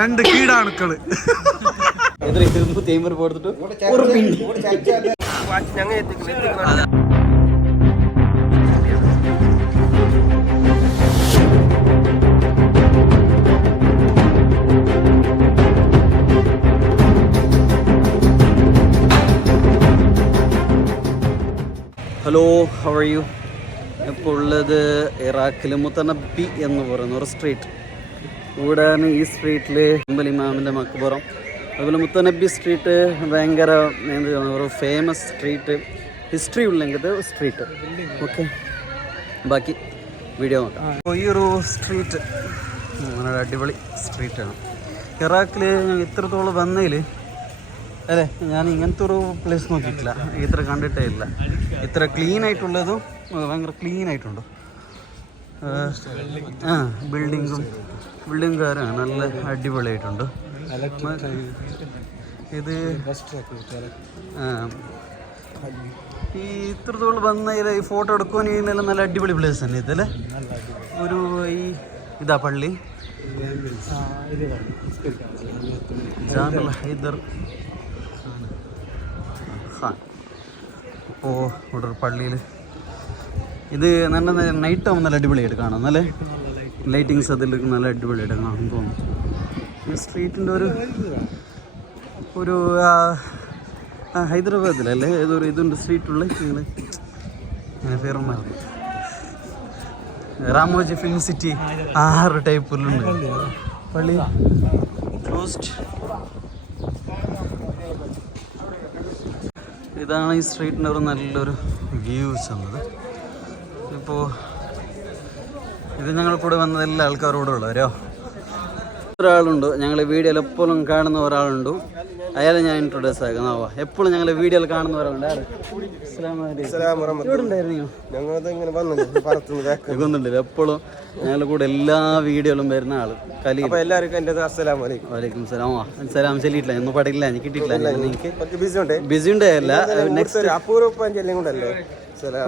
രണ്ട് കീടാണുക്കള് തേമർ കൊടുത്തിട്ട് hello, how are you? ഇപ്പോൾ ഉള്ളത് ഇറാഖിൽ മുത്തനബി എന്ന് പറയുന്ന ഒരു സ്ട്രീറ്റ്. ഇവിടെയാണ് ഈ സ്ട്രീറ്റിൽ ഇമാമിൻ്റെ മക്ബറം. അതുപോലെ മുത്തനബി സ്ട്രീറ്റ് ഭയങ്കര എന്താ ഒരു ഫേമസ് സ്ട്രീറ്റ്, ഹിസ്റ്ററി ഉള്ളെങ്കിൽ സ്ട്രീറ്റ്. ഓക്കെ, ബാക്കി വീഡിയോ നോക്കാം. അപ്പോൾ ഈ ഒരു സ്ട്രീറ്റ് വളരെ അടിപൊളി സ്ട്രീറ്റാണ്. ഇറാഖിൽ ഞാൻ ഇത്രത്തോളം വന്നതിൽ അല്ലേ, ഞാൻ ഇങ്ങനത്തെ ഒരു പ്ലേസ് നോക്കിയിട്ടില്ല, ഇത്ര കണ്ടിട്ടേ ഇല്ല. ഇത്ര ക്ലീൻ ആയിട്ടുള്ളതും ഭയങ്കര ക്ലീൻ ആയിട്ടുണ്ട്. ബിൽഡിംഗുകാരാണ് നല്ല അടിപൊളിയായിട്ടുണ്ട്. ഇത് ഈ ഇത്രത്തോളം വന്നതിൽ ഈ ഫോട്ടോ എടുക്കുവാനെല്ലാം നല്ല അടിപൊളി പ്ലേസ് തന്നെ ഇതല്ലേ. ഒരു ഇതാ പള്ളി ജാമിൽ ഹൈദർ ഖാൻ. അപ്പോൾ ഇവിടെ ഒരു പള്ളിയിൽ ഇത് നല്ല നൈറ്റ് ആകുമ്പോൾ നല്ല അടിപൊളിയായിട്ട് കാണാം, നല്ല ലൈറ്റിങ്സ് അതിൽ നല്ല അടിപൊളിയായിട്ട് കാണാൻ തോന്നും. ഈ സ്ട്രീറ്റിൻ്റെ ഒരു ഹൈദരാബാദിലല്ലേ ഏതൊരു ഇതുണ്ട് സ്ട്രീറ്റുള്ള അങ്ങനെ പേരൊന്നും രാമോജി ഫിലിം സിറ്റി ആ ഒരു ടൈപ്പിലുണ്ട് പള്ളി. ക്ലോസ്ഡ്. ഇതാണ് ഈ സ്ട്രീറ്റിൻ്റെ ഒരു നല്ലൊരു വ്യൂസ് ഉള്ളത്. ഇപ്പോൾ ഇത് ഞങ്ങൾ കൂടെ വന്നത് എല്ലാ ആൾക്കാരോടും ഉള്ളവരോ. ഒരാളുണ്ട് ഞങ്ങളെ വീഡിയോയിൽ എപ്പോഴും കാണുന്ന ഒരാളുണ്ട്, അയാളെ ഞാൻ ഇൻട്രൊഡ്യൂസ് ആക്കുന്നതാവാ. എപ്പോഴും ഞങ്ങളെ വീഡിയോയിൽ കാണുന്ന ഒരാളുണ്ട്. കൊന്നുണ്ടല്ലോ എപ്പോഴും ഞങ്ങളുടെ കൂടെ എല്ലാ വീഡിയോയിലും വരുന്ന ആള് കലി. വലൈക്കും സലാം. സലാം ചെല്ലിയിട്ടില്ല, ഒന്നും പഠിക്കില്ല, എനിക്ക് കിട്ടിയിട്ടില്ല. എനിക്ക് ബിസി ഉണ്ടായല്ല. നെക്സ്റ്റ്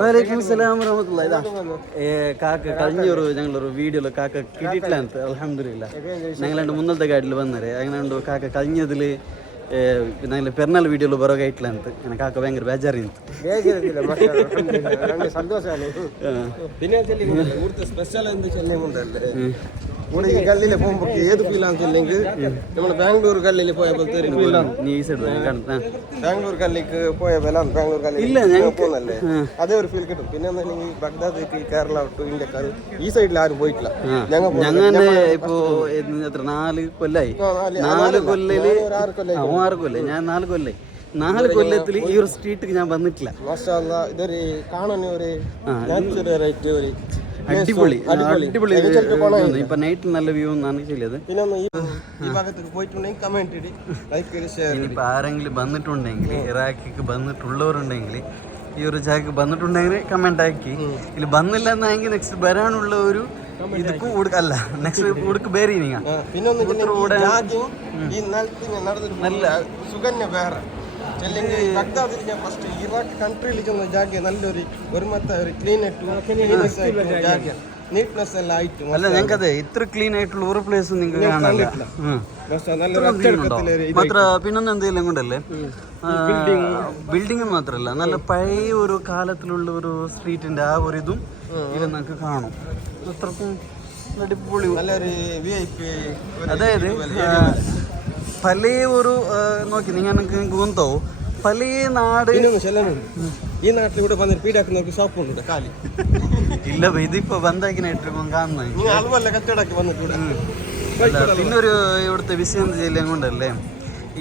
വലൈക്കും സലാം വറഹ്മത്തുള്ളാഹി. കാക്ക കഴിഞ്ഞൊരു ഞങ്ങളൊരു വീഡിയോയിൽ കാക്ക കിട്ടിയിട്ടില്ല. അൽഹംദുലില്ലാ ഞങ്ങളുടെ മുന്നത്തെ ഗാഡിൽ വന്നേ അങ്ങനെ ഉണ്ട്. കാക്ക കഴിഞ്ഞതിൽ ഞങ്ങൾ പെരുന്നാൾ വീഡിയോയിൽ ബറോഗായിട്ടില്ല ಅಂತ അങ്ങനെ കാക്ക ഭയങ്കര ಬೇಜಾರಿಂತ സ്പെഷ്യൽ എന്ത് ചെല്ലുന്നുണ്ടല്ലേ ഈ കല്ലിൽ പോകുമ്പോൾ ഏത് ഫീലാന്ന് ചെല്ലെങ്കിൽ നമ്മൾ ബാംഗ്ലൂർ കല്ലിൽ പോയപ്പോൾ ബാംഗ്ലൂർ കല്ലിക്ക് പോയപ്പോൾ ബാംഗ്ലൂർ കല്ലിൽ പോകുന്നല്ലേ അതേ ഒരു ഫീൽ കിട്ടും. പിന്നെ ബഗ്ദാദ് കേരള ടു ഇന്ത്യക്കാർ ഈ സൈഡിൽ ആരും പോയിട്ടില്ല. ഞങ്ങൾ ഇപ്പോ 4 കൊല്ലായി. 4 കൊല്ലം ഞാൻ 4 കൊല്ലായി. 4 കൊല്ലത്തിൽ ഈ ഒരു സ്ട്രീറ്റ് ഞാൻ വന്നിട്ടില്ല. ഇതൊരു കാണാൻ ഒരു നാച്ചുറലായിട്ട് ഒരു അടിപൊളി അടിപൊളി ഇപ്പൊ നൈറ്റ് നല്ല വ്യൂ എന്നാണ് ചെയ്തത്. ഇനിയിപ്പോ ആരെങ്കിലും വന്നിട്ടുണ്ടെങ്കിൽ ഇറാഖിക്ക് വന്നിട്ടുള്ളവരുണ്ടെങ്കിൽ ഈ ഒരു ജാഗക്ക് വന്നിട്ടുണ്ടെങ്കിൽ കമന്റ് ആക്കി. ഇതിൽ വന്നില്ല എന്നെങ്കിൽ നെക്സ്റ്റ് വരാനുള്ള ഒരു ഇതൊക്കെ അല്ല നെക്സ്റ്റ് കൊടുക്ക് ಬೇರೆ ಈಗ നല്ല സുഗന്യ വേറെ ചെല്ലെങ്കിൽ ബഗ്ദാദിൽ ഞാൻ ഫസ്റ്റ് ഇറാഖ് കൺട്രിയിൽ ചെന്ന ജാഗ നല്ലൊരു ഒരുമത്തെ ഒരു ക്ലീൻ ആയിട്ട് ജാഗ നീറ്റ്നെസ് എല്ലാം ആയിട്ട് അല്ല ഞങ്ങൾക്ക് അതെ ഇത്ര ക്ലീൻ ആയിട്ടുള്ള ഒരു പ്ലേസ് നിങ്ങൾക്ക് കാണാനില്ല. മാത്ര പിന്നൊന്നും എന്തെങ്കിലും കൊണ്ടല്ലേ ബിൽഡിംഗ് മാത്രമല്ല നല്ല പഴയ ഒരു കാലത്തിലുള്ള ഒരു സ്ട്രീറ്റിന്റെ ആ ഒരു ഇതും ഇത് നമുക്ക് കാണും. അത്രക്കും അടിപൊളി നല്ലൊരു VIP. അതായത് പല ഒരു നോക്കി നിങ്ങൾക്ക് ഗുന്തോ പല നാട് ഈ നാട്ടിൽ കൂടെ വന്നിട്ട് പീഡാക്കുന്നവർക്ക് ഷോപ്പുണ്ട് കാലി ഇല്ല. ഇതിപ്പോ ബന്ധാക്കിനായിട്ട് കാണുന്നത് കച്ചവടമാക്കി വന്നിട്ടുണ്ട്. പിന്നൊരു ഇവിടുത്തെ വിഷയം ചെയ്യലും കൊണ്ടല്ലേ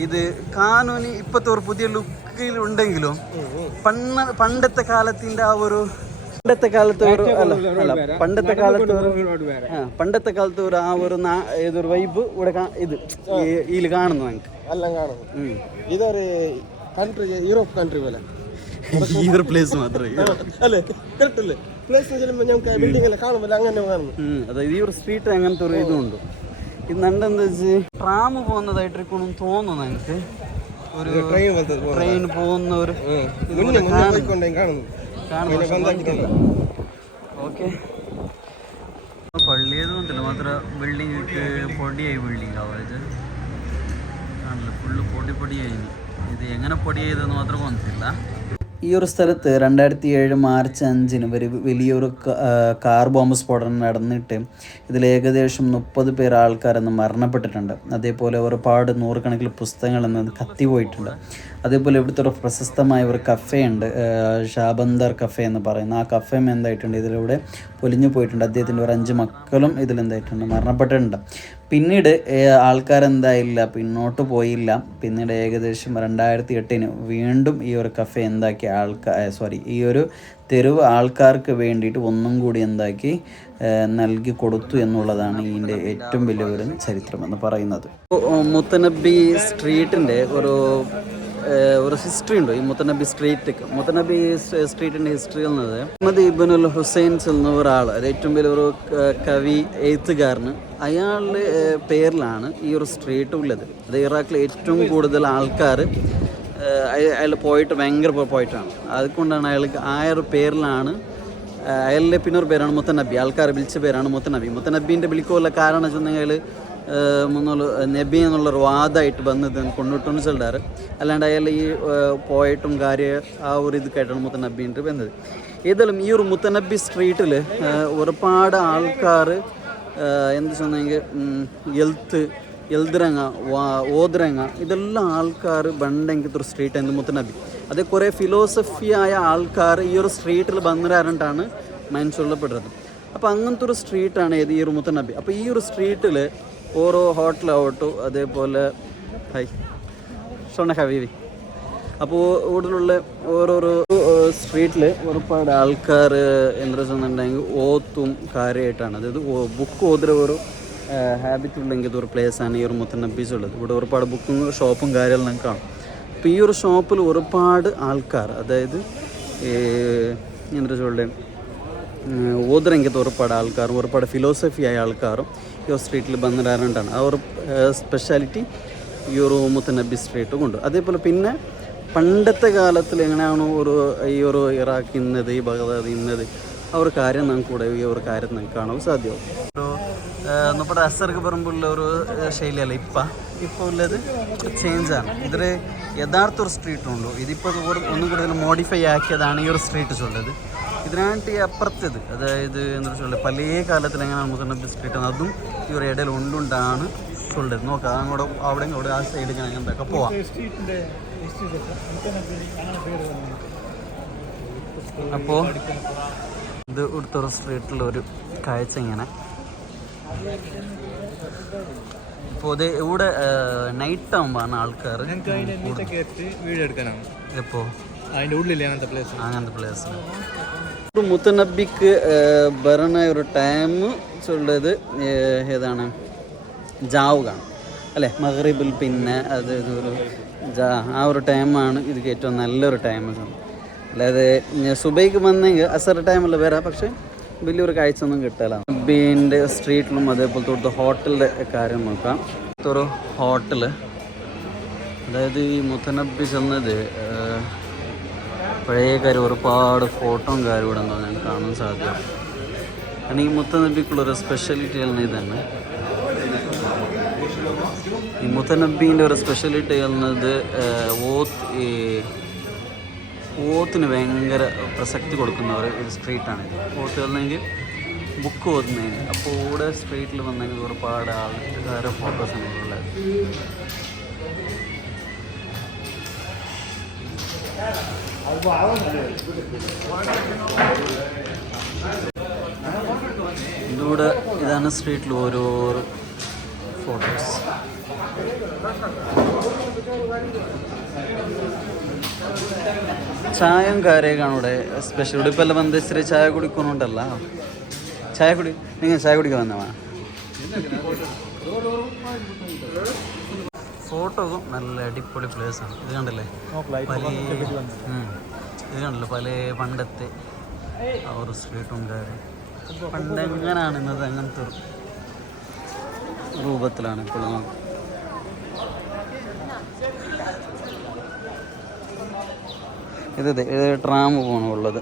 ഇത് കാനൂനി ഇപ്പത്തെ ഒരു പുതിയ ലുക്കിൽ ഉണ്ടെങ്കിലും പണ്ടത്തെ കാലത്തിന്റെ ആ ഒരു പണ്ടത്തെ കാലത്ത് ഒരു ആ ഒരു ഏതൊരു വൈബ് ഇവിടെ ഇത് ഇതിൽ കാണുന്നു ഞങ്ങൾക്ക് എല്ലാം കാണുന്നു. ഇതൊരു കൺട്രി യൂറോപ്പ് കൺട്രി പോലെ ഈ ഒരു പ്ലേസ് മാത്രമേ അല്ലേ കറക്റ്റല്ലേ പ്ലേസ് ചെല്ലുമ്പോൾ ഞങ്ങൾക്ക് ബിൽഡിംഗ് എല്ലാം കാണുമ്പോൾ അങ്ങനെ കാണുന്നു. അതായത് ഈ ഒരു സ്ട്രീറ്റ് അങ്ങനത്തെ ഒരു ഇതുണ്ട്. ഇത് നണ്ടെന്താ വെച്ച് ട്രാം പോകുന്നതായിട്ട് തോന്നുന്നു ഞങ്ങൾക്ക്. ഒരു ട്രെയിൻ പോകുന്ന ഒരു ഓക്കെ പള്ളിയത് കൊണ്ടല്ലോ ಮಾತ್ರ ಬಿಲ್ಡಿಂಗ್ പൊടിയായി ബിൽഡിംഗ് ആവുക ഇത് ആണല്ലോ ഫുള്ള് പൊടിയായി ഇത് എങ്ങനെ പൊടിയായതെന്ന് മാത്രം മനസ്സില്ല. ഈ ഒരു സ്ഥലത്ത് 2007 മാർച്ച് 5 വലിയൊരു കാർ ബോംബ് സ്ഫോടനം നടന്നിട്ട് ഇതിൽ ഏകദേശം 30 പേർ ആൾക്കാരെന്ന് മരണപ്പെട്ടിട്ടുണ്ട്. അതേപോലെ ഒരുപാട് നൂറുകണക്കിന് പുസ്തകങ്ങൾ എന്ന് കത്തിപ്പോയിട്ടുണ്ട്. അതേപോലെ ഇവിടുത്തെ ഒരു പ്രശസ്തമായ ഒരു കഫേ ഉണ്ട്, ഷാബന്ദർ കഫേ എന്ന് പറയുന്ന ആ കഫേയും എന്തായിട്ടുണ്ട് ഇതിലൂടെ പൊലിഞ്ഞു പോയിട്ടുണ്ട്. അദ്ദേഹത്തിൻ്റെ ഒരു 5 മക്കളും ഇതിലെന്തായിട്ടുണ്ട് മരണപ്പെട്ടിട്ടുണ്ട്. പിന്നീട് ആൾക്കാരെന്തായില്ല പിന്നോട്ട് പോയില്ല. പിന്നീട് ഏകദേശം 2008 വീണ്ടും ഈ ഒരു കഫേ എന്താക്കി ഈ ഒരു തെരുവ് ആൾക്കാർക്ക് വേണ്ടിയിട്ട് ഒന്നും കൂടി എന്താക്കി നൽകി കൊടുത്തു എന്നുള്ളതാണ് ഇതിൻ്റെ ഏറ്റവും വലിയ ഒരു ചരിത്രം എന്ന് പറയുന്നത്. മുത്തനബി സ്ട്രീറ്റിൻ്റെ ഒരു ഹിസ്റ്ററി ഉണ്ട്. ഈ മുത്തനബി സ്ട്രീറ്റിൻ്റെ ഹിസ്റ്ററി എന്നത് മുഹമ്മദ് ഇബ്നുൽ ഹുസൈൻസ് എന്ന ഒരാൾ, ഏറ്റവും വലിയൊരു കവി എഴുത്തുകാരന്, അയാളുടെ പേരിലാണ് ഈ ഒരു സ്ട്രീറ്റ് ഉള്ളത്. അത് ഇറാഖിലെ ഏറ്റവും കൂടുതൽ ആൾക്കാർ അയാൾ പോയിട്ട് ഭയങ്കര പോയിട്ടാണ്. അതുകൊണ്ടാണ് അയാൾക്ക് ആ ഒരു പേരിലാണ്. അയാളുടെ പിന്നെ ഒരു പേരാണ് മുത്തനബി. ആൾക്കാർ വിളിച്ച പേരാണ് മുത്തനബി. മുത്തനബീൻ്റെ വിളിക്കുള്ള കാരണം വെച്ചിട്ടുണ്ടെങ്കിൽ നബി എന്നുള്ളൊരു വാദമായിട്ട് വന്നത് കൊണ്ടിട്ടെന്ന് ചെല്ലാറ്. അല്ലാണ്ട് അയാൾ ഈ പോയിട്ടും കാര്യം ആ ഒരു ഇത് കേട്ടാണ് മുത്തനബീൻ്റെ വന്നത്. ഏതായാലും ഈ ഒരു മുത്തനബി സ്ട്രീറ്റിൽ ഒരുപാട് ആൾക്കാർ എന്ത് ചെന്നെങ്കിൽ എൽദ്രങ്ങ ഓദ്രങ്ങ ഇതെല്ലാം ആൾക്കാർ ബണ്ടെങ്കിൽ ഒരു സ്ട്രീറ്റ് എന്ത് മുത്തനബി. അത് കുറേ ഫിലോസഫിയായ ആൾക്കാർ ഈ ഒരു സ്ട്രീറ്റിൽ വന്നിട്ടാണ് മനസ്സിലുള്ളപ്പെടുന്നത്. അപ്പോൾ അങ്ങനത്തെ ഒരു സ്ട്രീറ്റാണ് ഈ ഒരു മുത്തനബി. അപ്പോൾ ഈ ഒരു സ്ട്രീറ്റിൽ ഓരോ ഹോട്ടലാവട്ടോ അതേപോലെ ഷോണ ഹബീബി. അപ്പോൾ ഇവിടെയുള്ള ഓരോരോ സ്ട്രീറ്റിൽ ഒരുപാട് ആൾക്കാർ എന്താ വെച്ചിട്ടുണ്ടെങ്കിൽ ഓത്തും കാര്യമായിട്ടാണ്. അതായത് ബുക്ക് ഓതുന്ന ഒരു ഹാബിറ്റ് ഉള്ളെങ്കിൽ ഒരു പ്ലേസാണ് ഈ ഒരു മുത്തനബീസ് ഉള്ളത്. ഇവിടെ ഒരുപാട് ബുക്കും ഷോപ്പും കാര്യമെല്ലാം കാണും. അപ്പോൾ ഈ ഒരു ഷോപ്പിൽ ഒരുപാട് ആൾക്കാർ, അതായത് എന്താ ചൊല്ലുക, ഓതുറെങ്കിൽ ഒരുപാട് ആൾക്കാരും ഒരുപാട് ഫിലോസഫിയായ ആൾക്കാരും ഈ ഒരു സ്ട്രീറ്റിൽ വന്നിടാറുണ്ടാണ്. ആ ഒരു സ്പെഷ്യാലിറ്റി ഈ ഒരു മുത്തനബി സ്ട്രീറ്റ് കൊണ്ട്. അതേപോലെ പിന്നെ പണ്ടത്തെ കാലത്തിൽ എങ്ങനെയാണോ ഈ ഒരു ഇറാഖ് ഇന്നത്, ഈ ബഗ്ദാദ് ഇന്നത്, ആ ഒരു കാര്യം നമുക്ക് കൂടെ ഈ ഒരു കാര്യം നമുക്ക് കാണാൻ സാധ്യമാവും. നമ്മുടെ അസർക്ക് പറമ്പുള്ള ഒരു ശൈലിയല്ല ഇപ്പോൾ ഉള്ളത് ചേഞ്ചാണ്. ഇതിൽ യഥാർത്ഥ ഒരു സ്ട്രീറ്റുണ്ടോ, ഇതിപ്പോൾ ഒന്നും കൂടുതൽ മോഡിഫൈ ആക്കിയതാണ് ഈ ഒരു സ്ട്രീറ്റ് ചൊല്ലത്. ഇതിനായിട്ട് അപ്പുറത്തേത്, അതായത് എന്താ വെച്ചാൽ പല കാലത്തിൽ എങ്ങനെയാണ് മുത്തനബി സ്ട്രീറ്റ് അതും ഈ ഒരു ഇടയിൽ ഉണ്ടുണ്ടാണ് ചൊല്ലത്. നോക്കാം അങ്ങോട്ട് അവിടെ ആ സൈഡ് ഞാൻ എന്തൊക്കെ പോവാം. അപ്പോൾ ഇത് ഇവിടുത്തെ ഒരു സ്ട്രീറ്റിലൊരു കാഴ്ച ഇങ്ങനെ. ഇപ്പോൾ ഇത് ഇവിടെ നൈറ്റ് ആകുമ്പോഴാണ് ആൾക്കാർ എപ്പോൾ അതിൻ്റെ ഉള്ളിൽ അങ്ങനത്തെ പ്ലേസ്. മുത്തനബിക്ക് ഭരണ ഒരു ടൈം ഉള്ളത് ഏതാണ്, ജാവുകയാണ് അല്ലേ, മഗ്രിബിൽ. പിന്നെ അത് ഒരു ആ ഒരു ടൈമാണ് ഇതിക്ക് ഏറ്റവും നല്ലൊരു ടൈം. അല്ലാതെ സുബൈക്ക് വന്നെങ്കിൽ അസർ ടൈമിൽ വരാം, പക്ഷേ വലിയൊരു കാഴ്ച ഒന്നും കിട്ടില്ല. നബീൻ്റെ സ്ട്രീറ്റിലും അതേപോലത്തെ ഇവിടുത്തെ ഹോട്ടലിൻ്റെ കാര്യം നോക്കാം. ഒരു ഹോട്ടൽ, അതായത് ഈ മുത്തനബി ചെന്നത് പഴയ കാര്യം ഒരുപാട് ഫോട്ടോയും കാര്യം ഇവിടെ ഞാൻ കാണാൻ സാധ്യത. കാരണം ഈ മുത്തനബിക്കുള്ളൊരു സ്പെഷ്യാലിറ്റി ആയിരുന്നു ഇതന്നെ. ഈ മുത്തനബീൻ്റെ ഒരു സ്പെഷ്യാലിറ്റി ആയിരുന്നത് ഓത്തിന് ഭയങ്കര പ്രസക്തി കൊടുക്കുന്ന ഒരു സ്ട്രീറ്റാണ്. ഓത്ത് വന്നെങ്കിൽ ബുക്ക് ഓതുന്നതിന്. അപ്പോൾ ഇവിടെ സ്ട്രീറ്റിൽ വന്നെങ്കിൽ ഒരുപാട് ആൾക്കാരെ ഫോട്ടോസാണ് ഉള്ളത്. ഇതിലൂടെ ഇതാണ് സ്ട്രീറ്റിൽ ഓരോരോ ഫോട്ടോസ്. ചായയും കാര്യമൊക്കെയാണ് ഇവിടെ സ്പെഷ്യൽ. ഇവിടെ ഇപ്പം എല്ലാം വന്ന് ഇച്ചിരി ചായ കുടിക്കുന്നുണ്ടല്ല. നിങ്ങൾ ചായ കുടിക്കാൻ വന്നവാ. ഫോട്ടോ നല്ല അടിപൊളി പ്ലേസാണ്. ഇത് കണ്ടല്ലേ പല പണ്ടത്തെ ആ ഒരു സ്ട്രീറ്റും കാര്യം. പണ്ടെങ്ങനാണ് ഇന്നത് അങ്ങനത്തെ രൂപത്തിലാണ് ഇപ്പോഴും. ഇത് ട്രാം പോകണുള്ളത്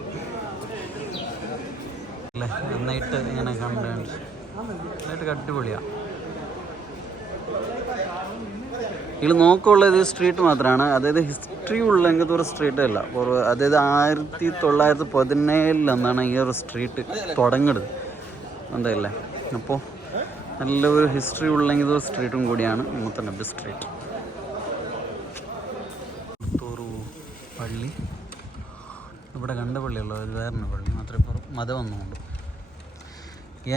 അല്ലേ, നന്നായിട്ട് ഇങ്ങനെ കണ്ടുണ്ട്. കാണാനായിട്ട് അടിപൊളിയാണ്. ഇതിൽ നോക്കുള്ളത് സ്ട്രീറ്റ് മാത്രമാണ്, അതായത് ഹിസ്റ്ററി ഉള്ള എങ്ങനത്തെ ഒരു സ്ട്രീറ്റ് അല്ല. അതായത് 1917 ഈ ഒരു സ്ട്രീറ്റ് തുടങ്ങുന്നത് എന്തല്ലേ. അപ്പോൾ നല്ലൊരു ഹിസ്റ്ററി ഉള്ള എങ്ങനത്തെ ഒരു സ്ട്രീറ്റും കൂടിയാണ് മുത്തനബി സ്ട്രീറ്റ്. ഒരു പള്ളി ഇവിടെ കണ്ട പള്ളിയുള്ളൂ, ഒരു വേറെ പള്ളി മാത്രമേ ഇപ്പോൾ മതം വന്നുകൊണ്ട്.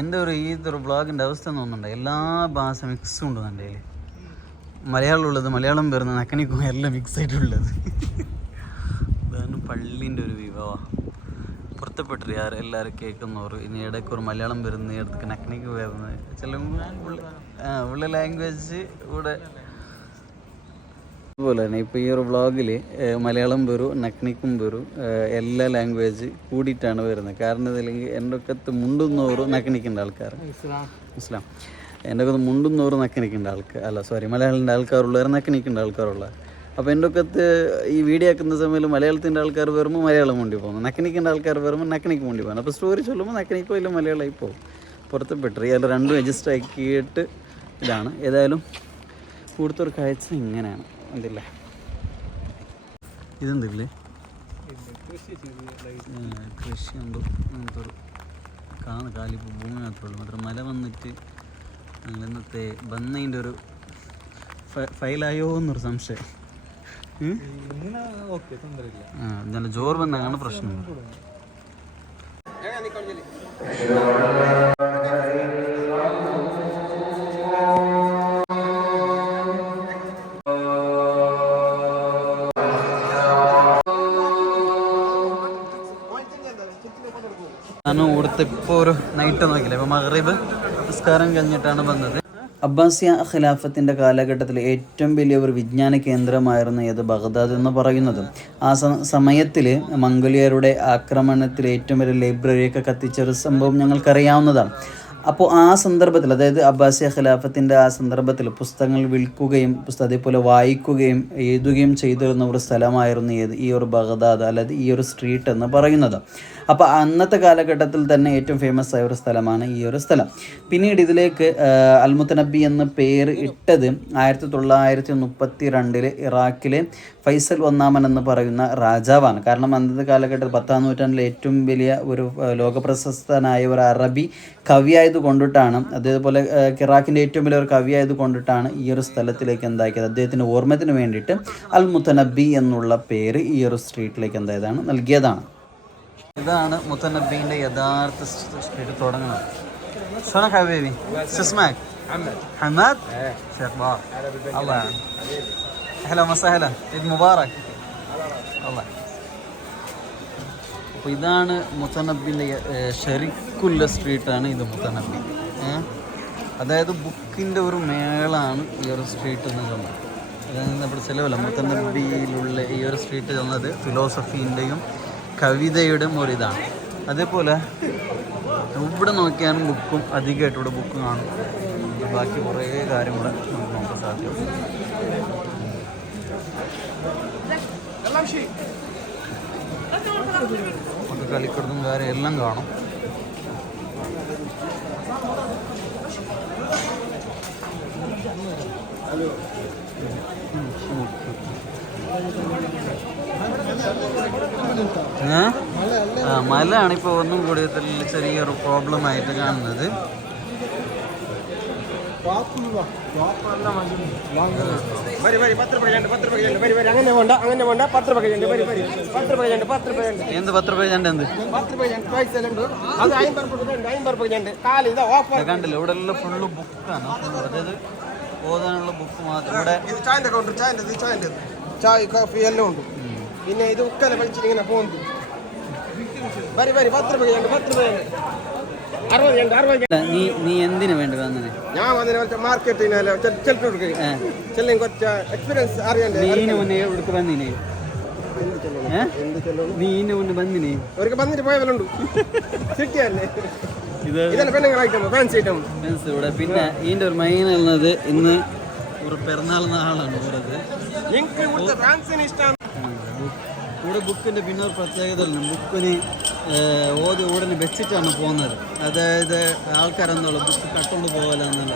എൻ്റെ ഒരു ബ്ലോഗിൻ്റെ അവസ്ഥ തോന്നുന്നുണ്ട്, എല്ലാ ഭാഷ മിക്സും ഉണ്ട് എൻ്റെ കയ്യിൽ. മലയാളം ഉള്ളത്, മലയാളം വരുന്ന നക്കനിക്കും എല്ലാം മിക്സ് ആയിട്ടുള്ളത്. ഇതാണ് പള്ളീൻ്റെ ഒരു വിഭവം. പൊരുത്തപ്പെട്ടില്ല എല്ലാവരും കേൾക്കുന്നവർ. ഇനി ഇടയ്ക്ക് ഒരു മലയാളം വരുന്ന ഇടയ്ക്ക് നക്കനിക്ക് വരുന്നത് ചില ഉള്ള ലാംഗ്വേജ് ഇവിടെ. അതുപോലെ തന്നെ ഇപ്പോൾ ഈ ഒരു വ്ളോഗിൽ മലയാളം വരും, നക്നിക്കും വരും, എല്ലാ ലാംഗ്വേജ് കൂടിയിട്ടാണ് വരുന്നത്. കാരണം ഇതില്ലെങ്കിൽ എൻ്റെ ഒക്കെ മുണ്ടുന്നവരും നക്നിക്കേണ്ട ആൾക്കാർ, ഇസ്ലാം എൻ്റെ ഒക്കെ മുണ്ടുന്നവരും നക്നിക്കേണ്ട ആൾക്കാർ, അല്ല സോറി മലയാളത്തിൻ്റെ ആൾക്കാരുള്ളവർ നക്നിക്കേണ്ട ആൾക്കാരുള്ള. അപ്പോൾ എൻ്റെ ഒക്കെ ഈ വീഡിയോ ആക്കുന്ന സമയത്ത് മലയാളത്തിൻ്റെ ആൾക്കാർ വരുമ്പോൾ മലയാളം വേണ്ടി പോകുന്നു, നക്നിക്കേണ്ട ആൾക്കാർ വരുമ്പോൾ നക്നിക്ക് വേണ്ടി പോകുന്നു. അപ്പോൾ സ്റ്റോറി ചൊല്ലുമ്പോൾ നക്നിക്കോ ഇല്ല മലയാളമായി പോകും. പുറത്തുപെട്ടു അല്ല രണ്ടും അഡ്ജസ്റ്റ് ആക്കിയിട്ട് ഇതാണ്. ഏതായാലും കൂടുതൽ ഒരു കാഴ്ച ഇങ്ങനെയാണ്. എന്തില്ലേ ഇതെന്തില്ലേ കൃഷി എന്തോ അങ്ങനത്തെ ഒരു കാലിപ്പോൾ ഭൂമി മാത്രമേ ഉള്ളൂ. മാത്രം മല വന്നിട്ട് ഞങ്ങൾ ഇന്നത്തെ വന്നതിൻ്റെ ഒരു ഫൈലായോ എന്നൊരു സംശയം. നല്ല ജോർ വന്നാണ് പ്രശ്നം. ഞാൻ ഇവിടുത്തെ ഇപ്പോൾ ഒരു നൈറ്റ് നോക്കില്ല, ഇപ്പോൾ മഗ്രിബ് നിസ്കാരം കഴിഞ്ഞിട്ടാണ് വന്നത്. അബ്ബാസിയ ഖിലാഫത്തിൻ്റെ കാലഘട്ടത്തിൽ ഏറ്റവും വലിയ ഒരു വിജ്ഞാന കേന്ദ്രമായിരുന്നു ഏത് ബഗ്ദാദ് എന്ന് പറയുന്നത്. ആ സമയത്തിൽ മംഗോളിയരുടെ ആക്രമണത്തിൽ ഏറ്റവും വലിയ ലൈബ്രറിയൊക്കെ കത്തിച്ച ഒരു സംഭവം ഞങ്ങൾക്കറിയാവുന്നതാണ്. അപ്പോൾ ആ സന്ദർഭത്തിൽ, അതായത് അബ്ബാസിയ ഖിലാഫത്തിൻ്റെ ആ സന്ദർഭത്തിൽ പുസ്തകങ്ങൾ വിൽക്കുകയും അതേപോലെ വായിക്കുകയും എഴുതുകയും ചെയ്തിരുന്ന ഒരു സ്ഥലമായിരുന്നു ഈ ഒരു ബഗ്ദാദ്, അല്ലാതെ ഈ ഒരു സ്ട്രീറ്റ് എന്ന് പറയുന്നത്. അപ്പോൾ അന്നത്തെ കാലഘട്ടത്തിൽ തന്നെ ഏറ്റവും ഫേമസ് ആയ ഒരു സ്ഥലമാണ് ഈ ഒരു സ്ഥലം. പിന്നീട് ഇതിലേക്ക് അൽ-മുത്തനബി എന്ന പേര് ഇട്ടത് 1932 ഇറാഖിലെ ഫൈസൽ ഒന്നാമൻ എന്ന് പറയുന്ന രാജാവാണ്. കാരണം അന്നത്തെ കാലഘട്ടത്തിൽ 10-ാം നൂറ്റാണ്ടിലെ ഏറ്റവും വലിയ ഒരു ലോകപ്രശസ്തനായ ഒരു അറബി കവിയായത് കൊണ്ടിട്ടാണ്, അതേപോലെ ഇറാഖിൻ്റെ ഏറ്റവും വലിയ ഒരു കവിയായത് കൊണ്ടിട്ടാണ് ഈ ഒരു സ്ഥലത്തിലേക്ക് എന്താക്കിയത്, അദ്ദേഹത്തിൻ്റെ ഓർമ്മത്തിന് വേണ്ടിയിട്ട് അൽ-മുത്തനബി എന്നുള്ള പേര് ഈ ഒരു സ്ട്രീറ്റിലേക്ക് എന്തായതാണ് നൽകിയതാണ്. ഇതാണ് മുത്തനബീൻ്റെ യഥാർത്ഥ സ്ട്രീറ്റ് തുടങ്ങുന്നത്. شلونك حبيبي؟ شو اسمك؟ حماد؟ شيخ بار الله اهلا وسهلا عيد مبارك الله. അപ്പോൾ ഇതാണ് മുത്തനബിൻ്റെ ശരിക്കുള്ള സ്ട്രീറ്റാണ് ഇത് മുത്തനബി. അതായത് ബുക്കിൻ്റെ ഒരു മേളാണ് ഈ ഒരു സ്ട്രീറ്റ് എന്ന് പറഞ്ഞത്. അതായത് നമ്മുടെ ചിലവല്ല മുത്തനബിയിലുള്ള ഈ ഒരു സ്ട്രീറ്റ് തന്നത് ഫിലോസഫീൻ്റെയും കവിതയുടെയും ഒരിതാണ്. അതേപോലെ ഇവിടെ നോക്കിയാലും ബുക്കും അധികമായിട്ട് ഇവിടെ ബുക്ക് കാണും. ബാക്കി കുറേ കാര്യങ്ങൾ നമുക്ക് നോക്കാൻ സാധ്യത. നമുക്ക് കളിക്കടത്തും കാര്യം എല്ലാം കാണും. മലയാണ് ഇപ്പോൾ ഒന്നും കൂടി ചെറിയൊരു പ്രോബ്ലം ആയിട്ട് കാണുന്നത്. എന്ത് 10 രൂപ എന്ത് കണ്ടില്ല? ഇവിടെ എല്ലാം ഫുള്ള് ബുക്കാണ്. അതായത് ഓതാനുള്ള ബുക്ക് മാത്രം. ഇവിടെ ചായ കോഫി എല്ലാം ഉണ്ട്. പിന്നെ ഇത് ഉക്കല വലിച്ചിട്ട് ഇങ്ങനെ പോകുന്നു. നീ എന്തിനു വേണ്ടി വന്നത്? ഞാൻ വന്നതിന് മാർക്കറ്റിന് കുറച്ച് എക്സ്പീരിയൻസ് അറിയണ്ടേ. നീന് മുന്നേ ഇവിടേക്ക് വന്നിനെ? നീന് മുന്നേ വന്നിനെ? അവർക്ക് വന്നിട്ട് പോയവരുണ്ട്. സിറ്റിയല്ലേ ഇതല്ല പെണ്ണുങ്ങൾ ഐറ്റം, ഫാൻസി ഐറ്റം. ഇവിടെ പിന്നെ ഇതിൻ്റെ ഒരു മെയിൻ ഉള്ളത് ഇന്ന് ഒരു പെരുന്നാൾ നാളാണ് ഉള്ളത്. ഇവിടെ ബുക്കിൻ്റെ പിന്നെ ഒരു പ്രത്യേകത ബുക്കിന് ഓതി ഉടനെ വെച്ചിട്ടാണ് പോകുന്നത്. അതായത് ആൾക്കാരെന്നുള്ള ബുക്ക് കട്ടുകൊണ്ട് പോകലെന്നുള്ള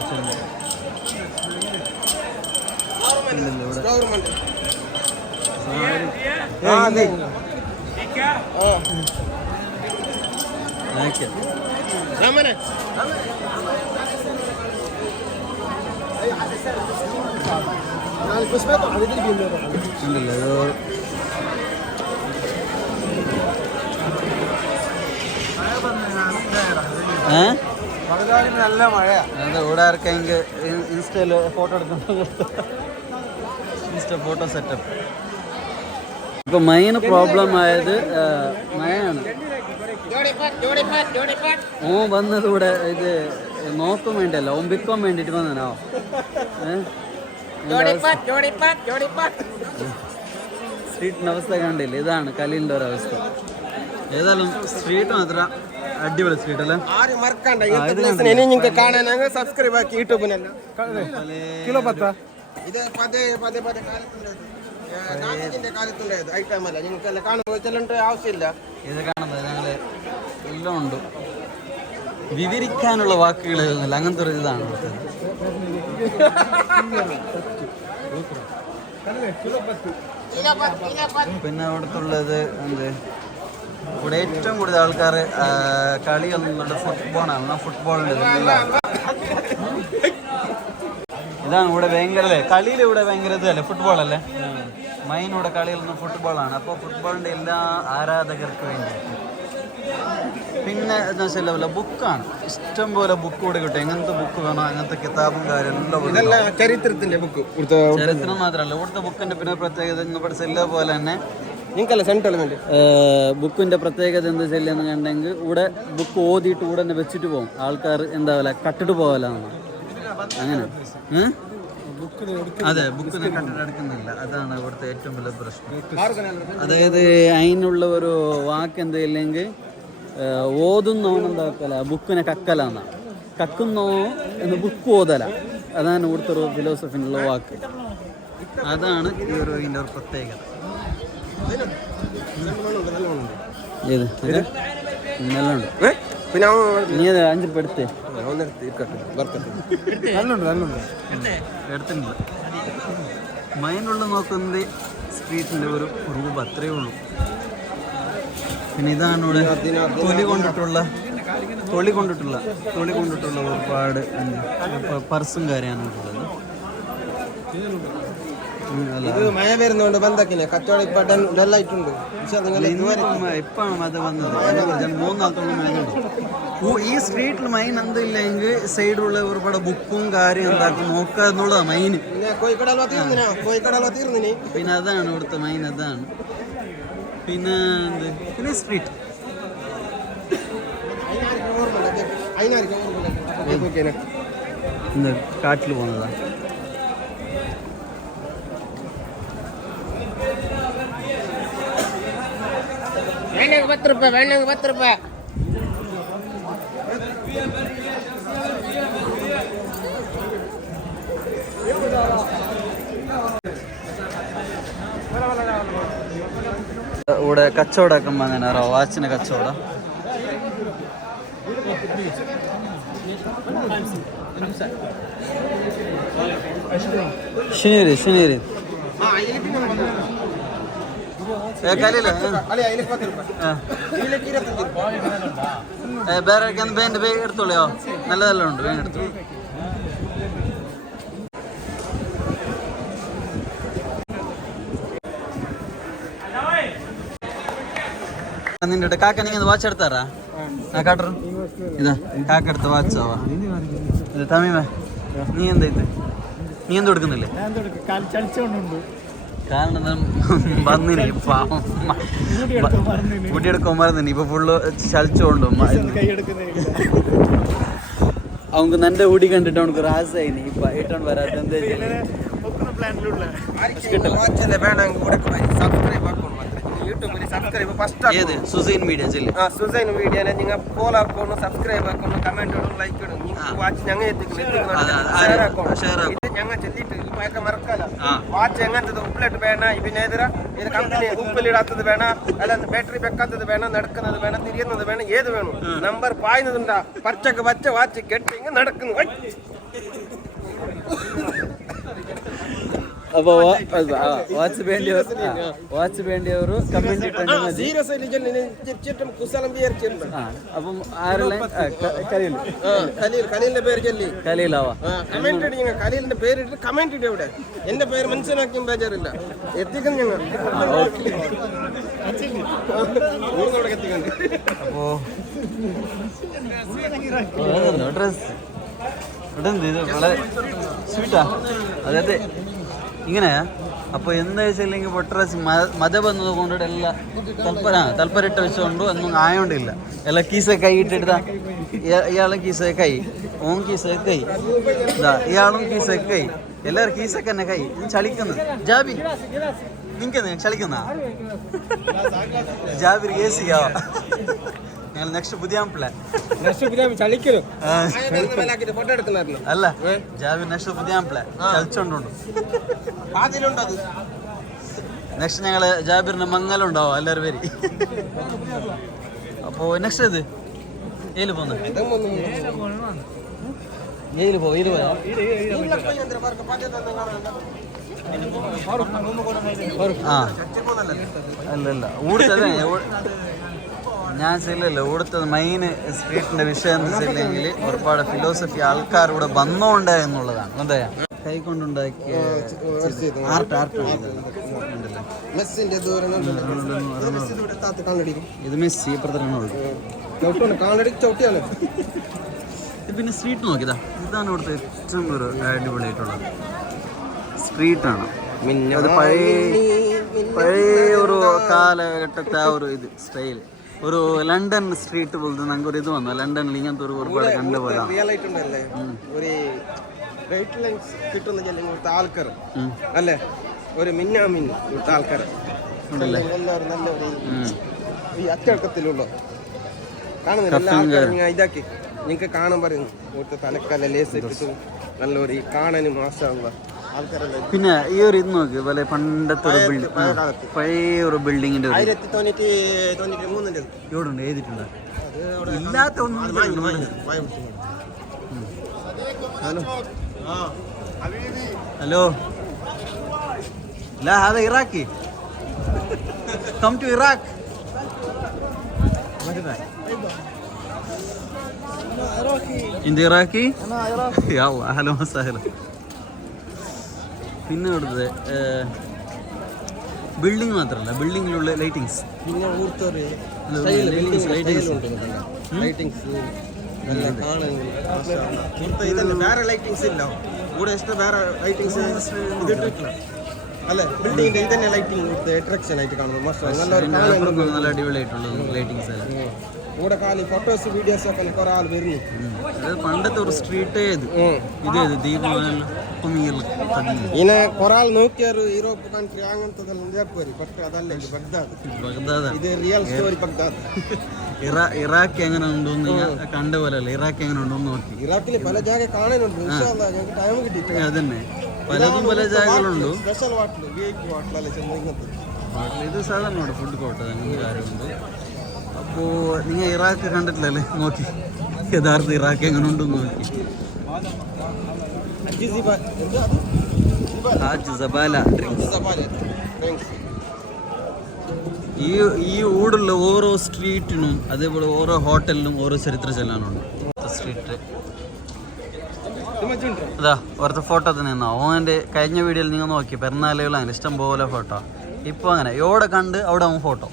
നല്ല മഴയാ. അത് ഇവിടെ ആർക്കെങ്കിൽ ഇൻസ്റ്റയിൽ ഫോട്ടോ എടുക്കുന്ന ഇൻസ്റ്റ ഫോട്ടോ സെറ്റപ്പ്. ഇപ്പൊ മെയിൻ പ്രോബ്ലം ആയത് മഴയാണ്. ഓ വന്നത് ഇവിടെ ഇത് നോക്കാൻ വേണ്ടിയല്ല, ഓൻ വിൽക്കാൻ വേണ്ടിട്ട് വന്നോ. സ്ട്രീറ്റിന്റെ അവസ്ഥ കണ്ടില്ല, ഇതാണ് കലീലിന്റെ ഒരവസ്ഥ. ഏതായാലും സ്ട്രീറ്റ് മാത്രം അടിപൊളി സ്ട്രീറ്റ് അല്ലേ. സബ്സ്ക്രൈബ് ആക്കി യൂട്യൂബിനല്ല കിലോ 10 ഇത് ഗാന്ധിജിന്റെ കാലത്തുണ്ടായത് ഐറ്റം അല്ല. നിങ്ങൾക്കെല്ലാം കാണുമ്പോൾ ആവശ്യമില്ല. ഇത് കാണുന്നത് ഞങ്ങള് എല്ലാം ഉണ്ട്, വിവരിക്കാനുള്ള വാക്കുകൾ അങ്ങനത്തെ ഒരു ഇതാണ്. പിന്നെ അവിടുത്തുള്ളത് എന്ത്, ഇവിടെ ഏറ്റവും കൂടുതൽ ആൾക്കാർ കളി ഒന്നുള്ളത് ഫുട്ബോളാണ്. ഫുട്ബോളിൻ്റെ ഇതാണ് ഇവിടെ ഭയങ്കര അല്ലേ, കളിയിൽ ഇവിടെ ഭയങ്കര ഇതല്ലേ, ഫുട്ബോളല്ലേ മെയിൻ. ഇവിടെ കളിയിലൊന്നും ഫുട്ബോളാണ്. അപ്പോൾ ഫുട്ബോളിൻ്റെ എല്ലാ ആരാധകർക്ക് വേണ്ടി. പിന്നെ എന്താ വെച്ചാൽ ബുക്കാണ്, ഇഷ്ടം പോലെ ബുക്ക് കൂടെ കിട്ടും. എങ്ങനത്തെ ബുക്ക് വേണോ അങ്ങനത്തെ കിതാബും കാര്യം എല്ലാം. ചരിത്രത്തിന്റെ ബുക്ക്, ചരിത്രം മാത്രമല്ല ഇവിടുത്തെ ബുക്കിന്റെ പിന്നെ പ്രത്യേകത പഠിച്ച എല്ലാ പോലെ തന്നെ ബുക്കിന്റെ പ്രത്യേകത എന്താ ചെല്ലെന്ന് കണ്ടെങ്കിൽ ഇവിടെ ബുക്ക് ഓതിയിട്ട് ഇവിടെ തന്നെ വെച്ചിട്ട് പോകും ആൾക്കാർ. എന്താ പോലെ കട്ടിട്ട് പോകലാണ് അങ്ങനെ. അതെ, ബുക്കിനെ കട്ടിട്ടെടുക്കുന്നില്ല, അതാണ് ഇവിടുത്തെ ഏറ്റവും വലിയ പ്രശ്നം. അതായത് അതിനുള്ള ഒരു വാക്ക് എന്തില്ലെങ്കിൽ ഓതുന്നോണെന്താക്കല ബുക്കിനെ കക്കലാന്ന, കക്കുന്നോ എന്ന് ബുക്ക് ഓതല. അതാണ് ഇവിടുത്തെ ഒരു ഫിലോസഫിനുള്ള വാക്ക്. അതാണ് ഈ ഒരു ഇതിൻ്റെ ഒരു പ്രത്യേകത. ഏത് നല്ലുണ്ട്. പിന്നെ നീ അത് 5 പെടുത്തേ എടുത്തിട്ടില്ല. മൈനുള്ള നോക്കുന്നത് സ്ട്രീറ്റിൻ്റെ ഒരു രൂപം അത്രയേ ഉള്ളൂ. പിന്നെ ഇതാണ് ഇവിടെ തൊലി കൊണ്ടിട്ടുള്ള ഒരുപാട് പർസും കാര്യമാണ് ഉള്ളത്. ഇത് മഴ വരുന്നോണ്ട് ബന്ധക്കില്ല കച്ചവടം ഇപ്പൊ ഡല്ലായിട്ടുണ്ട്. ഇപ്പാണ് അത് വന്നത്, 3 നാളത്തോളം മേലുണ്ട്. ഈ സ്ട്രീറ്റിൽ മൈൻ എന്തില്ലെങ്കിൽ സൈഡിലുള്ള ഒരുപാട് ബുക്കും കാര്യം എന്താക്കും നോക്കുക എന്നുള്ളതാണ് മൈന്. പിന്നെ അതാണ് ഇവിടുത്തെ മൈൻ, അതാണ്. പിന്നെ പിന്നെ സ്ട്രീറ്റ് കാട്ടിൽ പോകുന്നതാണ്. ₹10 ഇവിടെ കച്ചവടമൊക്കെ വന്നേനാറോ, വാച്ചിന് കച്ചവടം. ശനിയേരി ಬೇರೆ ಬೇಂಡ್ ಬೇಗ എടുത്തോളിയോ, നല്ലതെല്ലാം ഉണ്ട്, വേഗം എടുത്തു. നിന്റെ കാക്ക നീ വാച്ച് എടുത്താറാ? കാട്ടർ ഇതാ കാക്ക എടുത്ത വാച്ചാവാ ഇത്. തമീമ നീ എന്താ നീ എന്ത് കൊടുക്കുന്നില്ലേ? കാരണം വന്നിനി പാവം കുട്ടിയെടുക്കാൻ മറന്നിനി, ഇപ്പൊ ഫുള്ള് ചലിച്ചോണ്ടും. അവക്ക് നന്റെ ഊടി കണ്ടിട്ട് അവനക്ക് റാസായിനി. ഇപ്പൊ ഇട്ടോണ്ട് വരാത്ത എന്താ ഏത് സുസൈൻ മീഡിയ ചെല്ലി സുസൈൻ മീഡിയ നിങ്ങൾ ഫോളോ ആക്കണം, സബ്സ്ക്രൈബ് ആക്കണം, കമന്റ് ഇടും, ലൈക്ക് ഇടും. വാച്ച് ഞങ്ങൾ ഷെയർ ആക്കും. ഞങ്ങൾ ചെല്ലിട്ട് ഇപ്പൊക്കെ മറക്കാല വാച്ച് എങ്ങനത്തത് ഉപ്പിലിട്ട് വേണ ഇതിനെതിരെ ഇത് കമ്പനി ഉപ്പിലിടാത്തത് വേണ അല്ല ബാറ്ററി വെക്കാത്തത് വേണം നടക്കുന്നത് വേണം തിരിയുന്നത് വേണം ഏത് വേണം നമ്പർ പായുന്നതുണ്ടാ പച്ചക്ക് പച്ച വാച്ച് കെട്ടിങ് നടക്കുന്നു അപ്പോൾ വാച്ച് വേണ്ടിയವರು കമന്റ് ഇട്ടുണ്ട് സീരിയസ് ആയിട്ട് കുശലം വിചാരിച്ചിട്ടുണ്ട് അപ്പം ആരെല്ലാം കലീലിന്റെ പേര് ചൊല്ലി കലയിലാവാ കമന്റ് ഇടുക കലീലിന്റെ പേര് ഇട്ട് കമന്റ് ഇടുക ഇവിടെ എന്റെ പേര് മനസ്സിലാക്കിയും ബേജാറില്ല എത്തിക്കുന്നു ഞങ്ങൾ എത്തിക്കണ്ട് അപ്പോ ഡ്രസ് ഇവിടെ എന്ത് ഇത് വളരെ സ്വീറ്റാ അതായത് ഇങ്ങനെയാ അപ്പോൾ എന്താ വെച്ചില്ലെങ്കിൽ പൊട്ടറസ് മത വന്നത് കൊണ്ടിട്ട് എല്ലാം തൽപ്പരിട്ട് വെച്ചുകൊണ്ടു ഒന്നും ആയോണ്ടില്ല എല്ലാം കീസ കൈ ഇട്ടിട്ടാ ഇയാളും കീസ കൈ ഓൻ കീസ കൈ ഇതാ ഇയാളും കീസ കൈ എല്ലാവരും കീസൊക്കെ തന്നെ കൈ ചളിക്കുന്നു ജാബി നിങ്ങക്ക് ചളിക്കുന്ന ജാബിർ എ സി ആവാ ഞങ്ങൾ നെക്സ്റ്റ് പുതിയ പ്ലാൻ അല്ല ജാബിർ നെക്സ്റ്റ് പുതിയ പ്ലാൻ ചലിച്ചോണ്ടുണ്ട് നെക്സ്റ്റ് ഞങ്ങള് ജാബിറിന് മംഗലുണ്ടാവും എല്ലാവരും പേര് അപ്പോ നെക്സ്റ്റ് ഇത് ഏല് പോന്ന ഏല് പോ ഇത് പോയാ ആ അല്ലല്ല ഊടുത്തത് ഞാൻ ചെല്ലല്ലോ ഇവിടുത്തെ മെയിൻ സ്ട്രീറ്റിന്റെ വിഷയം എന്ന് വെച്ചില്ലെങ്കിൽ ഒരുപാട് ഫിലോസഫി ആൾക്കാർ ഇവിടെ വന്നോണ്ട് എന്നുള്ളതാണ് എന്താ കൈകൊണ്ടുണ്ടാക്കിയ ആർട്ട് ഇത് മെസ്സി പിന്നെ സ്ട്രീറ്റ് നോക്കിയതാ ഇതാണ് ഇവിടുത്തെ ഏറ്റവും ഒരു അടിപൊളിയായിട്ടുള്ളത് സ്ട്രീറ്റാണ് അത് പഴയ ഒരു കാലഘട്ടത്തെ ആ ഒരു ഇത് സ്റ്റൈല് ഒരു ലണ്ടൻ സ്ട്രീറ്റ് പോലത്തെ നമുക്ക് ഒരു ഇത് വന്നു ലണ്ടനിൽ ഇങ്ങനത്തെ ഒരു ഒരുപാട് കണ്ടുപോലെ ആൾക്കാർ അല്ലേ ഒരു മിന്നാമിൻ ആൾക്കാർ എല്ലാവരും നല്ല ഈ അച്ചടക്കത്തിലുള്ള കാണുന്നില്ല ഇതാക്കി നിങ്ങൾക്ക് കാണാൻ പറയുന്നു ഇവിടുത്തെ തലക്കാല ലേസ് ഇട്ടിട്ടും നല്ലൊരു കാണാനും മാസമുള്ള ആൾക്കാരല്ലേ. പിന്നെ ഈ ഒരു ഇത് നോക്ക് പോലെ പണ്ടത്തെ ഒരു ബിൽഡിംഗ് പഴയ ഒരു ബിൽഡിങ്ങിന്റെ 1993 ഇവിടെ എഴുതിയിട്ടുണ്ട് ഇല്ലാത്ത ഒന്നും ഹലോ لا هذا عراقي come to Iraq انت عراقي انا عراقي يلا اهلا وسهلا പിന്നെ ഇവിടുത്തെ ബിൽഡിംഗ് മാത്രമല്ല ബിൽഡിങ്ങിലുള്ള ലൈറ്റിങ്സ് പിന്നെ വേറെ ലൈറ്റിങ്സ് ഇല്ല കൂടെ എക്സ്ട്രാ വേറെ ലൈറ്റിങ്സ് ഇതിട്ടിട്ടില്ല അല്ലേ ബിൽഡിങ്ങിന്റെ ഇതന്നെ ലൈറ്റിംഗ് അട്രാക്ഷൻ ആയിട്ട് കാണുന്നു നല്ല അടിപൊളിയായിട്ടുള്ള ലൈറ്റിങ്സ് അല്ല ഇവിടെ കാലി ഫോട്ടോസ് വീഡിയോസ് ഒക്കെ കുറെ ആൾ വരുന്നു പണ്ടത്തെ ഒരു സ്ട്രീറ്റ് ഇത് ദീപം ഇനെ കുറെ ആൾ നോക്കിയാറ് യൂറോപ്പ് കൺട്രി അങ്ങനത്തെ പക്ഷെ അതല്ല ഇത് ബഗ്ദാദ് ഇത് റിയൽ സ്റ്റോറി ബഗ്ദാദ് ഇറാഖ് എങ്ങനെ ഉണ്ടോന്ന് കണ്ട പോലെയല്ല ഇറാഖ് എങ്ങനെ ഉണ്ടോന്ന് നോക്കി ഇറാഖിൽ പല ജാഗ കാണാനുണ്ട് ടൈം കിട്ടി അതന്നെ പലതും പല ജാഗകളുണ്ട് സ്പെഷ്യൽ വാട്ടിൽ VIP വാട്ടിലല്ലേ ചെന്നിങ്ങനത്തെ ഇത് സാധാരണ ഫുഡ് കോർട്ട് അങ്ങനത്തെ കാര്യമുണ്ട് അപ്പോൾ നിങ്ങൾ ഇറാഖ് കണ്ടിട്ടില്ലല്ലേ നോക്കി യഥാർത്ഥ ഇറാഖ് എങ്ങനെ ഉണ്ടെന്ന് നോക്കി ഹാജ് സബാല ഈ ഊടുള്ള ഓരോ സ്ട്രീറ്റിനും അതേപോലെ ഓരോ ഹോട്ടലിനും ഓരോ ചരിത്ര ചെല്ലാനുണ്ട് സ്ട്രീറ്റ് അതാ ഓരത്തെ ഫോട്ടോ തന്നെ നിന്നോ ഓൻ്റെ കഴിഞ്ഞ വീഡിയോയിൽ നിങ്ങൾ നോക്കി പെരുന്നാളുകൾ അങ്ങനെ ഇഷ്ടം പോലെ ഫോട്ടോ ഇപ്പോൾ അങ്ങനെ എവിടെ കണ്ട് അവിടെ അവൻ ഫോട്ടോ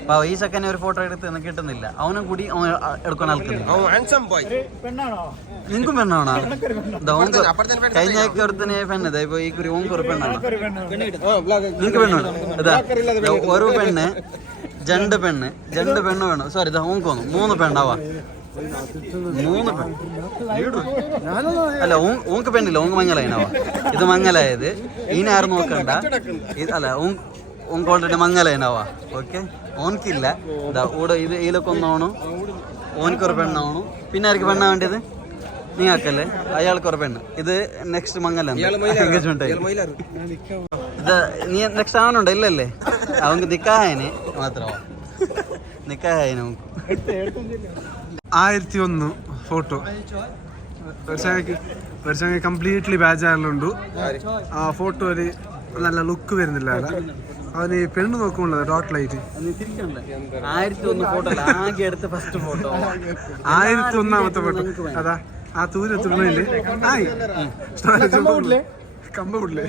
അപ്പോൾ ഈ സെക്കൻഡ് ഒരു ഫോട്ടോ എടുത്ത് കിട്ടുന്നില്ല അവനും കൂടി അവൻ എടുക്കാൻ ആൾക്കുന്നില്ല നിങ്ങൾക്കും പെണ്ണാണോ കഴിഞ്ഞ ഒരുത്തനെ പെണ്ണത് ഇപ്പൊ ഈ കുറി ഓങ്കൊരു പെണ്ണാണ് നിങ്ങൾക്ക് പെണ്ണാണ് അതാ ഒരു പെണ്ണ് രണ്ട് പെണ്ണ് വേണം സോറി ഇതാ ഓങ്കോന്നു 3 പെണ്ണാവാ 3 പെണ്ണ് അല്ല ഓങ്ക് പെണ്ണില്ല ഓങ്ക് മംഗലായിനാവാ ഇത് മംഗലായത് ഈനാരും നോക്കണ്ട അല്ല ഓങ്ക് ഓൾറെഡി മംഗലായിനാവാ ഓക്കെ ഓൻക്കില്ല ഇതാ ഇവിടെ ഇത് ഇതിലൊക്കെ ഒന്നാവണു ഓനക്കൊരു പെണ്ണാവണു പിന്നെ ആർക്ക് പെണ്ണാ വേണ്ടിയത് നിങ്ങൾക്കല്ലേ അയാൾക്ക് ഒരു പെണ്ണ്. ഇത് നെക്സ്റ്റ് മംഗലം എൻഗേജ്മെന്റ് ഇത് നീ നെക്സ്റ്റ് ആണുണ്ടോ? ഇല്ലല്ലേ അവർക്ക് നിക്കാഹായനെ മാത്രമാ നിക്കാഹായനെ 1001 ഫോട്ടോ വർഷങ്ങൾക്ക് കംപ്ലീറ്റ്ലി ബാജാറിലുണ്ട്. ആ ഫോട്ടോ ഒരു നല്ല ലുക്ക് വരുന്നില്ല. അവന് പെണ്ണ് നോക്കുമ്പോൾ ടോട്ടലായിട്ട് 1001 ഫോട്ടോ ആകെ എടുത്ത ഫസ്റ്റ് ഫോട്ടോ 1001 ഫോട്ടോ. അതാ ആ തൂര് തുള്ളില്ലേ കമ്പ വിടില്ലേ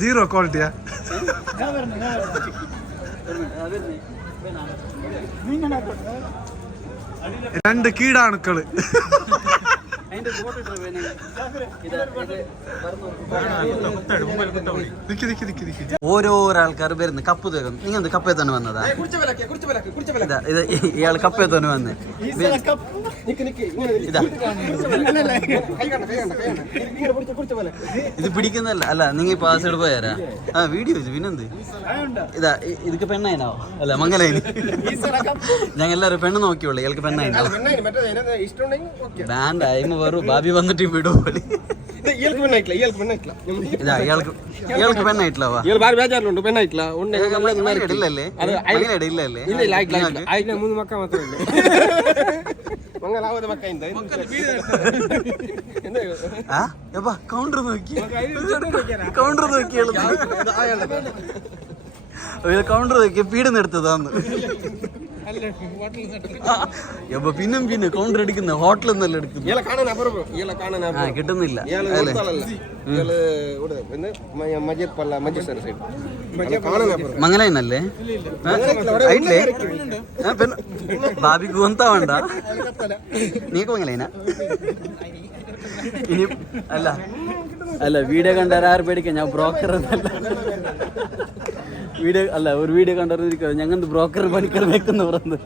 സീറോ ക്വാളിറ്റിയാ. 2 കീടാണുക്കള്. ഓരോരോ ആൾക്കാർ വരുന്നു കപ്പ് തേക്കുന്നു. നിങ്ങൾ കപ്പേ തന്നെ വന്നതാ? ഇത് ഇയാൾ കപ്പേ തന്നെ വന്ന് ഇത് പിടിക്കുന്നല്ല. അല്ല നിങ്ങൾ പാസ്വേഡ് പോയാരാ? ആ വീഡിയോ വെച്ചു പിന്നെന്ത് ഇതാ ഇതൊക്കെ പെണ്ണായിനാവോ? അല്ല മംഗലായിന്. ഞങ്ങൾ എല്ലാവരും പെണ്ണ് നോക്കിയുള്ളൂ. ഇയാൾക്ക് പെണ്ണായിനാവോ? ബാൻഡ് ആയ്മ വരും ബാബി വന്നിട്ട് വിടും പോലെ. ഇയാൾക്ക് പെണ്ണായിട്ടില്ല. കൗണ്ടർ നോക്കി കൗണ്ടർ നോക്കി പീഡനം എടുത്തതാന്ന്. പിന്നെ കൗണ്ടർ അടിക്കുന്ന ഹോട്ടലിൽ നിന്നല്ല എടുക്കുന്നത്. കിട്ടുന്നില്ല. മംഗലന്നല്ലേ ബാബിക്ക് കൊന്താ വേണ്ട. നീക്ക് മംഗലന ഇനി അല്ല അല്ല വീഡിയോ കണ്ടാൽ ആര് പേടിക്കാം. ഞാൻ ബ്രോക്കർ എന്നല്ല. വീഡിയോ അല്ല ഒരു വീഡിയോ കണ്ടിരിക്കുക. ഞങ്ങൾ ബ്രോക്കർ പണിക്കർ വെക്കുന്ന പറഞ്ഞില്ല.